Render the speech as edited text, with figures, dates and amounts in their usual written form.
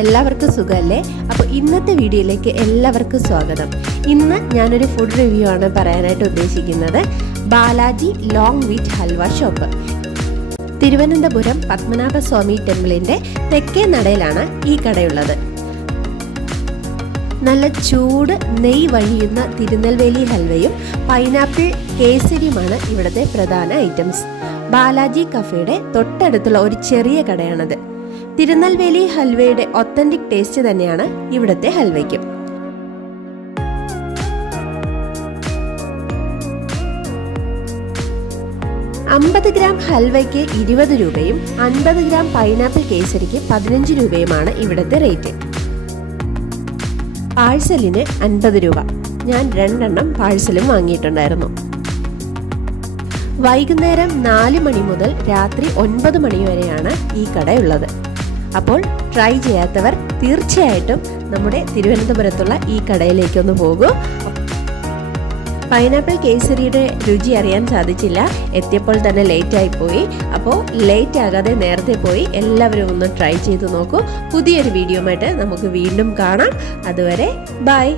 എല്ലാവർക്കും സുഖമല്ലേ? അപ്പോൾ ഇന്നത്തെ വീഡിയോയിലേക്ക് എല്ലാവർക്കും സ്വാഗതം. ഇന്ന് ഞാനൊരു ഫുഡ് റിവ്യൂ ആണ് പറയാനായിട്ട് ഉദ്ദേശിക്കുന്നത്. Balaji long wheat halwa shop, Thiruvananthapuram Padmanabhaswamy ടെമ്പിളിൻ്റെ തെക്കേ നടയിലാണ് ഈ കടയുള്ളത്. നല്ല ചൂട് നെയ്യ് വഴിയുന്ന തിരുനെൽവേലി ഹൽവയും പൈനാപ്പിൾ കേസരിയുമാണ് ഇവിടുത്തെ പ്രധാന ഐറ്റംസ്. ബാലാജി കഫേയുടെ തൊട്ടടുത്തുള്ള ഒരു ചെറിയ കടയാണത്. തിരുനെൽവേലി ഹൽവയുടെ ഒത്തന്റിക് ടേസ്റ്റ് തന്നെയാണ് ഇവിടുത്തെ ഹൽവയ്ക്കും. അമ്പത് ഗ്രാം ഹൽവയ്ക്ക് 20 രൂപയും 50 ഗ്രാം പൈനാപ്പിൾ കേസരിക്ക് 15 രൂപയുമാണ് ഇവിടുത്തെ റേറ്റ്. പാഴ്സലിന് 50 രൂപ. ഞാൻ 2 എണ്ണം പാഴ്സലും വാങ്ങിയിട്ടുണ്ടായിരുന്നു. വൈകുന്നേരം 4 മണി മുതൽ രാത്രി 9 മണി വരെയാണ് ഈ കടയുള്ളത്. അപ്പോൾ ട്രൈ ചെയ്യാത്തവർ തീർച്ചയായിട്ടും നമ്മുടെ തിരുവനന്തപുരത്തുള്ള ഈ കടയിലേക്കൊന്ന് പോകൂ. പൈനാപ്പിൾ കേസരിയുടെ രുചി അറിയാൻ സാധിച്ചില്ല, എത്തിയപ്പോൾ തന്നെ ലേറ്റായി പോയി. അപ്പോൾ ലേറ്റ് ആകാതെ നേരത്തെ പോയി എല്ലാവരും ഒന്ന് ട്രൈ ചെയ്ത് നോക്കൂ. പുതിയൊരു വീഡിയോയുമായിട്ട് നമുക്ക് വീണ്ടും കാണാം. അതുവരെ ബൈ.